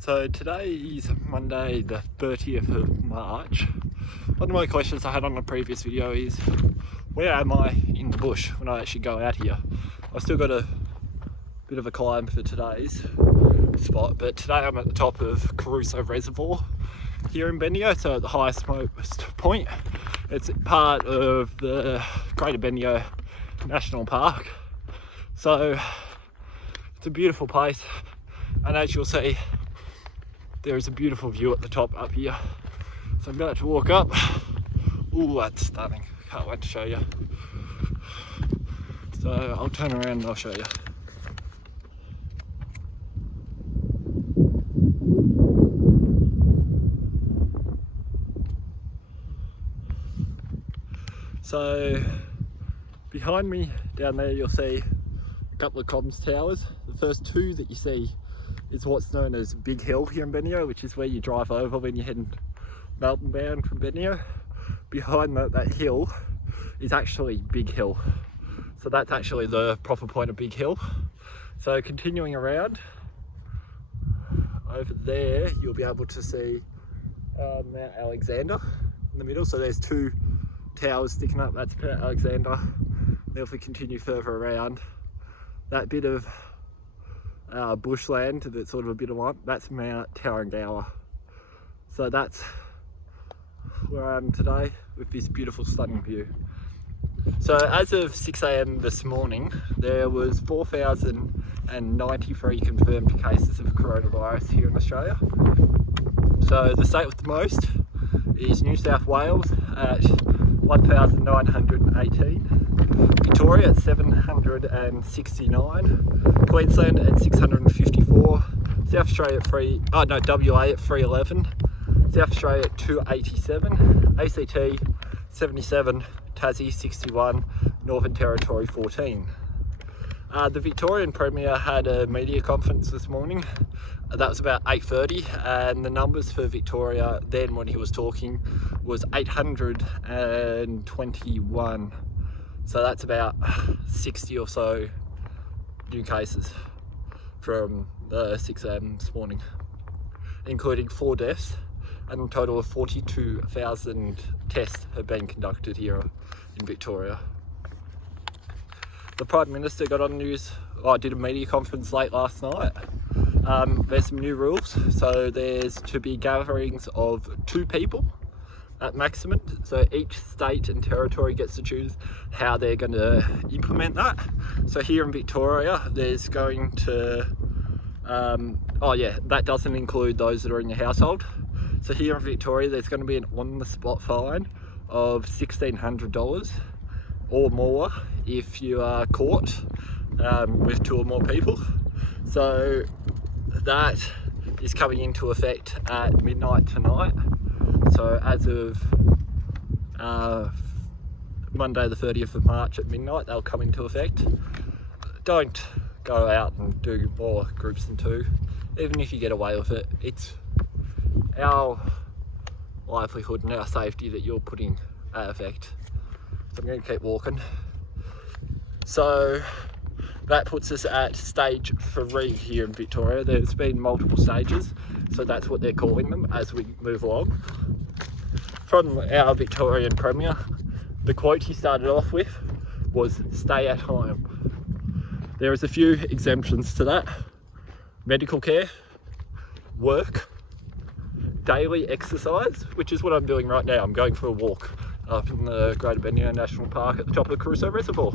So today is Monday the 30th of March. One of my questions I had on the previous video is, where am I in the bush when I actually go out here? I've still got a bit of a climb for today's spot, but today I'm at the top of Crusoe Reservoir here in Bendigo, so at the highest point. It's part of the Greater Bendigo National Park. So it's a beautiful place, and as you'll see, there is a beautiful view at the top up here. So I'm about to walk up. Ooh, that's stunning. Can't wait to show you. So I'll turn around and I'll show you. So behind me down there you'll see a couple of comms towers. The first two that you see is what's known as Big Hill here in Bendigo, which is where you drive over when you're heading Melbourne bound from Bendigo. Behind that hill is actually Big Hill. So that's actually the proper point of Big Hill. So continuing around, over there you'll be able to see Mount Alexander in the middle. So there's two towers sticking up, that's Mount Alexander. Then if we continue further around, that bit of bushland that's sort of a bit of lump, that's Mount Tarrangower. So that's where I am today with this beautiful stunning view. So as of 6 AM this morning, there was 4,093 confirmed cases of coronavirus here in Australia. So the state with the most is New South Wales at 1,918, Victoria at 769, Queensland at 654, South Australia at WA at 311, South Australia at 287, ACT 77, Tassie 61, Northern Territory 14. The Victorian Premier had a media conference this morning. That was about 8:30, and the numbers for Victoria then when he was talking was 821. So that's about 60 or so new cases from the 6 AM this morning, including 4 deaths, and a total of 42,000 tests have been conducted here in Victoria. The Prime Minister got on news, did a media conference late last night. There's some new rules, so there's to be gatherings of 2 people at maximum, so each state and territory gets to choose how they're going to implement that. So here in Victoria there's going to that doesn't include those that are in your household. So here in Victoria there's going to be an on-the-spot fine of $1,600 or more if you are caught with 2 or more people. So that is coming into effect at midnight tonight. So as of Monday the 30th of March at midnight, they'll come into effect. Don't go out and do more groups than 2. Even if you get away with it, it's our livelihood and our safety that you're putting at effect. So I'm going to keep walking. So that puts us at stage 3 here in Victoria. There's been multiple stages, so that's what they're calling them as we move along. From our Victorian Premier, the quote he started off with was "stay at home." There is a few exemptions to that: medical care, work, daily exercise, which is what I'm doing right now. I'm going for a walk up in the Greater Bendigo National Park at the top of the Crusoe Reservoir,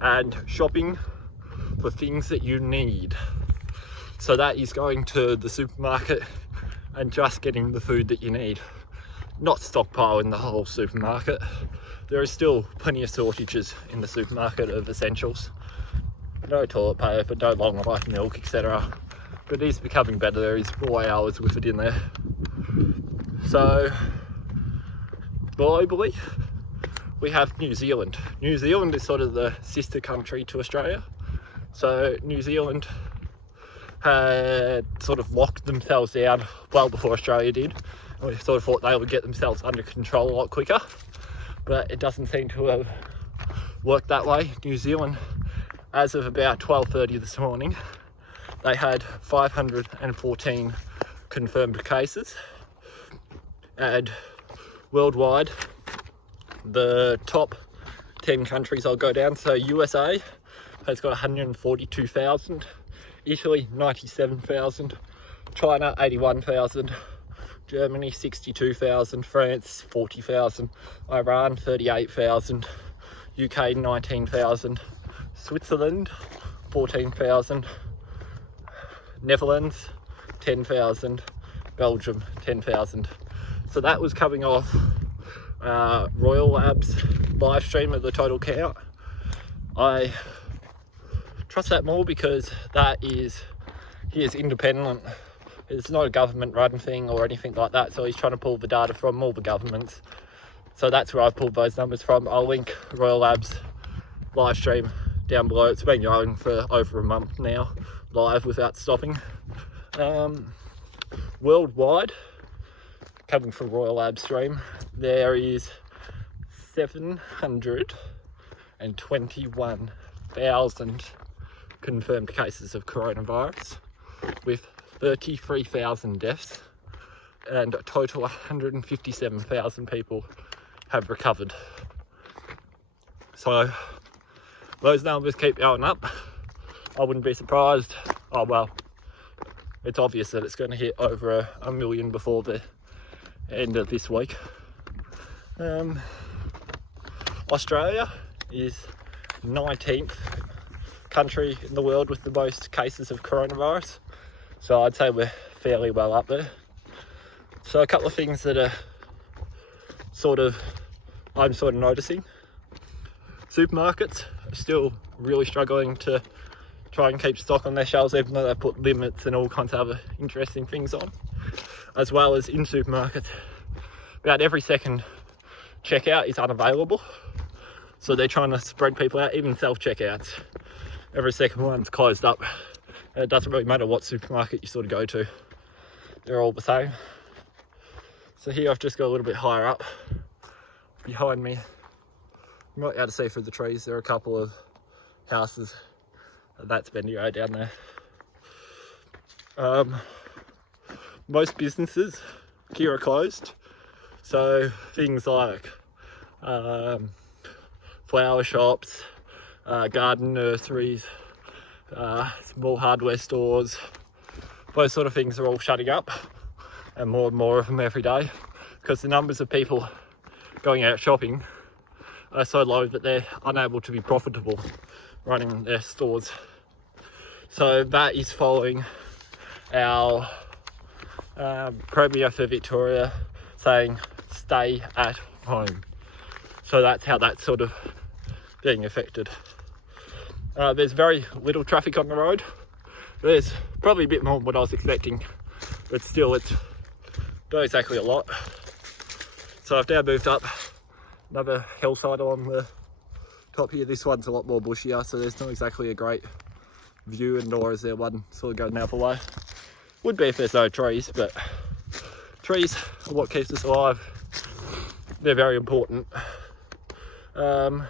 and shopping for things that you need. So that is going to the supermarket and just getting the food that you need, not stockpiling the whole supermarket. There is still plenty of shortages in the supermarket of essentials. No toilet paper, no long life milk, etc. But it is becoming better. There is more hours with it in there. So globally, we have New Zealand. New Zealand is sort of the sister country to Australia. So New Zealand had sort of locked themselves down well before Australia did. And we sort of thought they would get themselves under control a lot quicker, but it doesn't seem to have worked that way. New Zealand, as of about 12:30 this morning, they had 514 confirmed cases, and worldwide the top 10 countries I'll go down. So USA has got 142,000, Italy 97,000, China 81,000, Germany 62,000, France 40,000, Iran 38,000, UK 19,000, Switzerland 14,000, Netherlands 10,000, Belgium 10,000. So that was coming off Royal Labs live stream of the total count. I trust that more because he is independent. It's not a government run thing or anything like that, so he's trying to pull the data from all the governments. So that's where I've pulled those numbers from. I'll link Royal Labs live stream down below. It's been going for over a month now, live without stopping. Worldwide, coming from Royal Labs stream, there is 721,000 confirmed cases of coronavirus, with 33,000 deaths, and a total 157,000 people have recovered. So those numbers keep going up. I wouldn't be surprised. Oh well, it's obvious that it's going to hit over a million before the end of this week. Australia is 19th country in the world with the most cases of coronavirus, so I'd say we're fairly well up there. So a couple of things that are I'm noticing. Supermarkets are still really struggling to try and keep stock on their shelves, even though they put limits and all kinds of other interesting things on. As well as in supermarkets, about every second checkout is unavailable, so they're trying to spread people out. Even self-checkouts, every second one's closed up, and it doesn't really matter what supermarket you go to, they're all the same. So here I've just got a little bit higher up behind me, you might be able to see through the trees, there are a couple of houses. That's Bendigo down there. Most businesses here are closed, so things like flower shops, garden nurseries, small hardware stores, those sort of things are all shutting up, and more of them every day, because the numbers of people going out shopping are so low that they're unable to be profitable running their stores. So that is following our Premier for Victoria saying stay at home. So that's how that's being affected. There's very little traffic on the road. There's probably a bit more than what I was expecting, but still it's not exactly a lot. So I've now moved up another hillside along the top here. This one's a lot more bushier, so there's not exactly a great view, and nor is there one going the other way. Would be if there's no trees, but trees are what keeps us alive. They're very important. So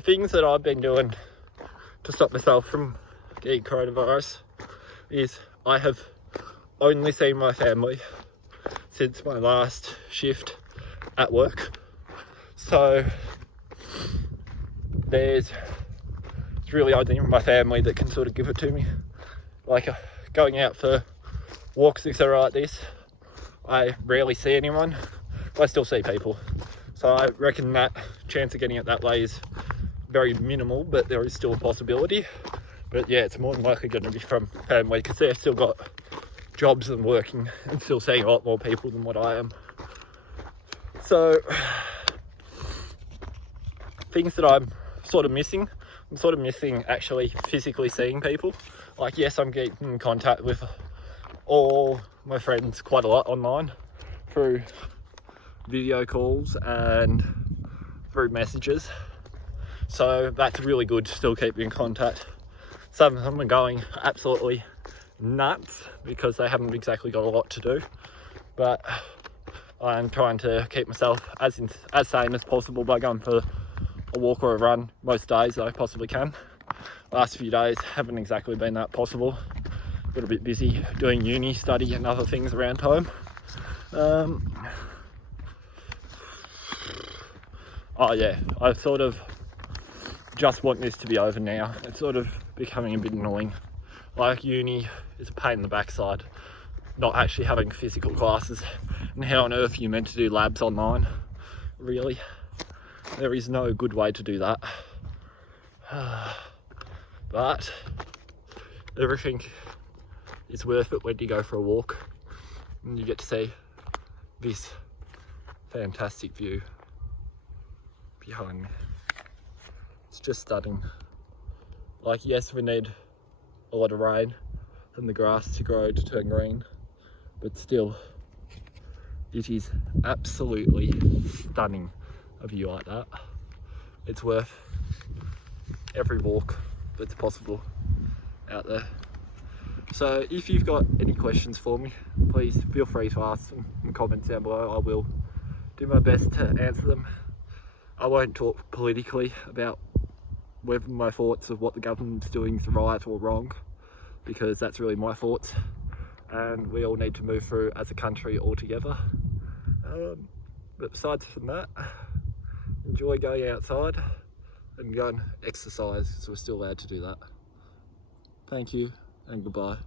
things that I've been doing to stop myself from getting coronavirus is I have only seen my family since my last shift at work. So it's really only my family that can give it to me. Like going out for walks, etc. like this, I rarely see anyone. I still see people, so I reckon that chance of getting it that way is very minimal, but there is still a possibility. But yeah, it's more than likely going to be from family, because they've still got jobs and working and still seeing a lot more people than what I am. So things that I'm missing, I'm missing actually physically seeing people. Like, yes, I'm getting in contact with all my friends quite a lot online through video calls and through messages, so that's really good to still keep in contact. Some of them are going absolutely nuts because they haven't exactly got a lot to do, but I'm trying to keep myself as sane as possible by going for a walk or a run most days that I possibly can. last few days haven't exactly been that possible. A little bit busy doing uni study and other things around home. Oh yeah, I sort of just want this to be over now. It's sort of becoming a bit annoying. Like, uni is a pain in the backside, not actually having physical classes. And how on earth are you meant to do labs online? Really? There is no good way to do that. But everything is worth it when you go for a walk and you get to see this fantastic view behind me. It's just stunning. Like, yes, we need a lot of rain and the grass to grow to turn green, but still, it is absolutely stunning a view like that. It's worth every walk that's possible out there. So if you've got any questions for me, please feel free to ask them in the comments down below. I will do my best to answer them. I won't talk politically about whether my thoughts of what the government's doing is right or wrong, because that's really my thoughts, and we all need to move through as a country all together. But besides from that, enjoy going outside and go and exercise, because we're still allowed to do that. Thank you and goodbye.